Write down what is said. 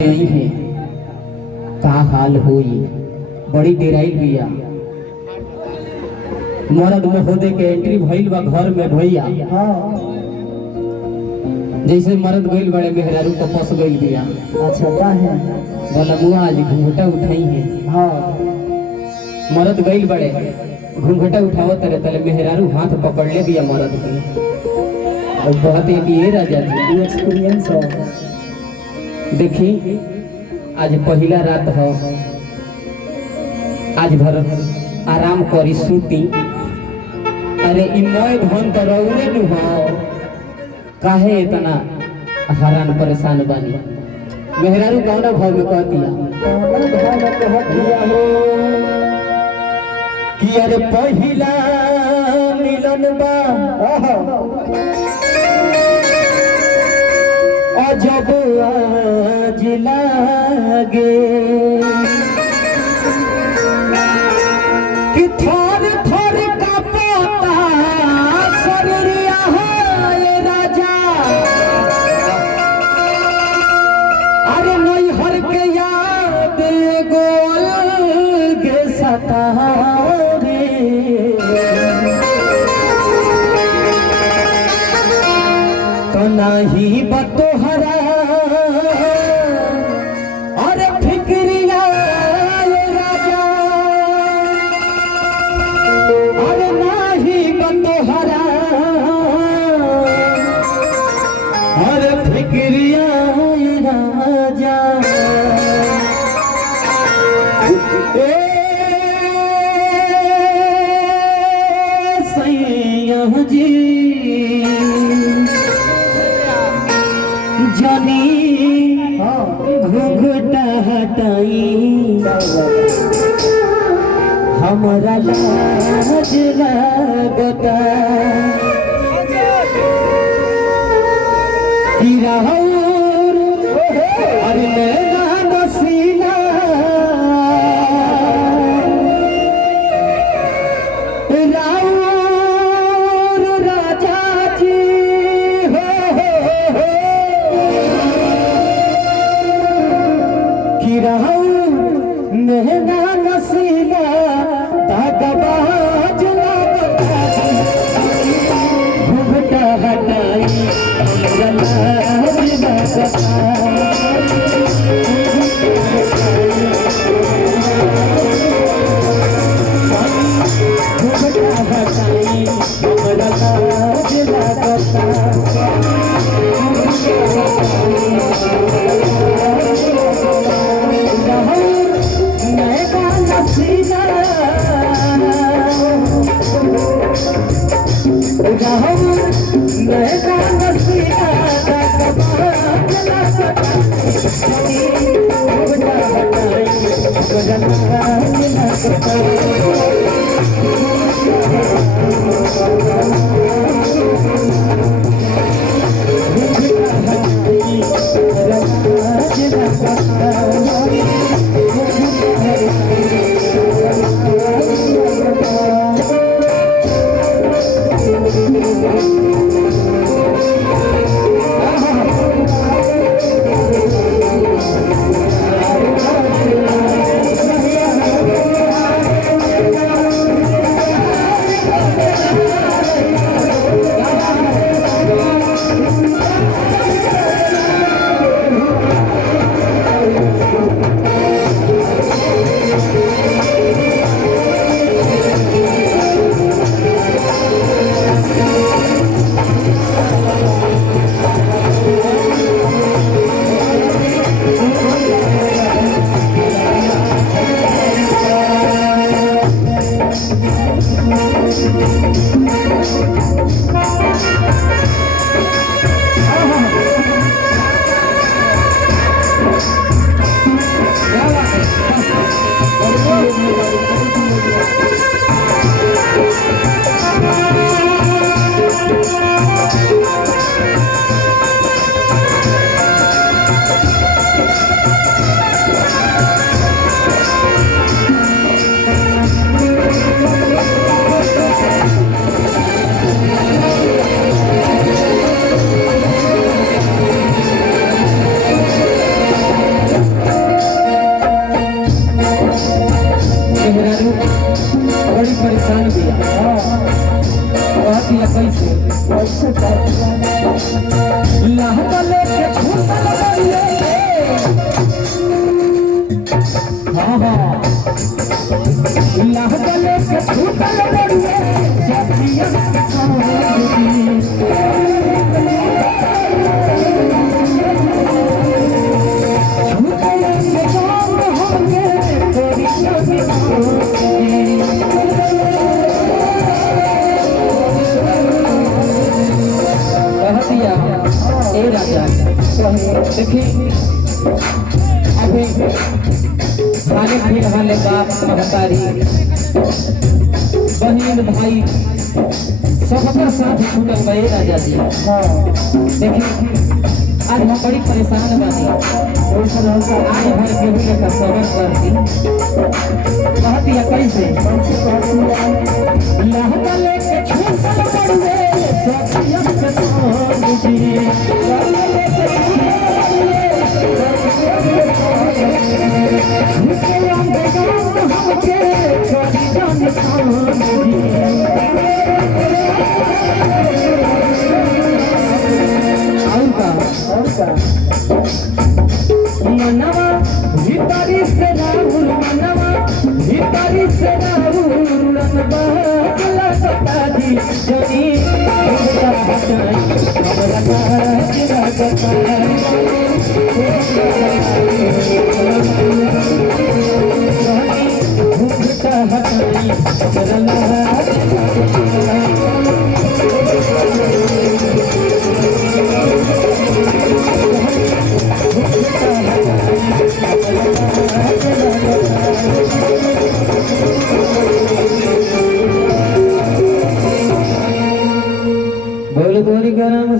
यही है का हाल होई बड़ी डेराइल बिया मरद महोदय के एंट्री भइल बा घर में भैया। जैसे मरद गइल बड़े मेहरारू को फंस गइल बिया। अच्छा क्या है बोला मुआ आज घूंघटा उठाई है। हाँ मरद गइल बड़े घूंघटा उठाओ तेरे तले मेहरारू हाथ पकड़ ले बिया मरद के और बहुत ये राजा जी एक्सपीरियंस है। देखी आज पहला रात हो, आज भर आराम करी सूती। अरे इमय धन तो रौरे नु हो, काहे इतना हैरान परेशान बानी। मेहरारू कौन भाव में कह दिया कि अरे पहला मिलन बा अजब आज लागे कि थोर थोर का पोता शरीरिया है राजा। अरे नैहर के याद गोल के सतावे तो नहीं बतोहरा और फिक्रिया राजा। अरे नहीं बतोहरा और फिक्रिया राजा। सैया जी जानी घूंघटा हटाई हमारा लाज लागता। अरे नैना नसीला राउर राजा जी नैना नसीला दागबाज लागता। घूंघटा हटाई लाज लागता। घूंघटा हटाई हमरा लाज लागता। परेशान भी कहती है कैसे कैसे कहती है लहका लेके छूटल बड़िए हाँ हाँ लहका लेके छूटल बड़िए जतिया ए राजा देखिए अभी खाने पीने वाले बाप महतारी बहन भाई सबका साथ छूटल गए राजा जी। देखिए आज हम बड़ी परेशान बानी आज भर केहू का सबर करती कहती है कैसे लहका लेके छूटल बड़ुए सखिया के मनवा भीतरी से राहुल मनवा भीतरी से राहुल बहला सतादी जनी हमरा बोल बोल गरम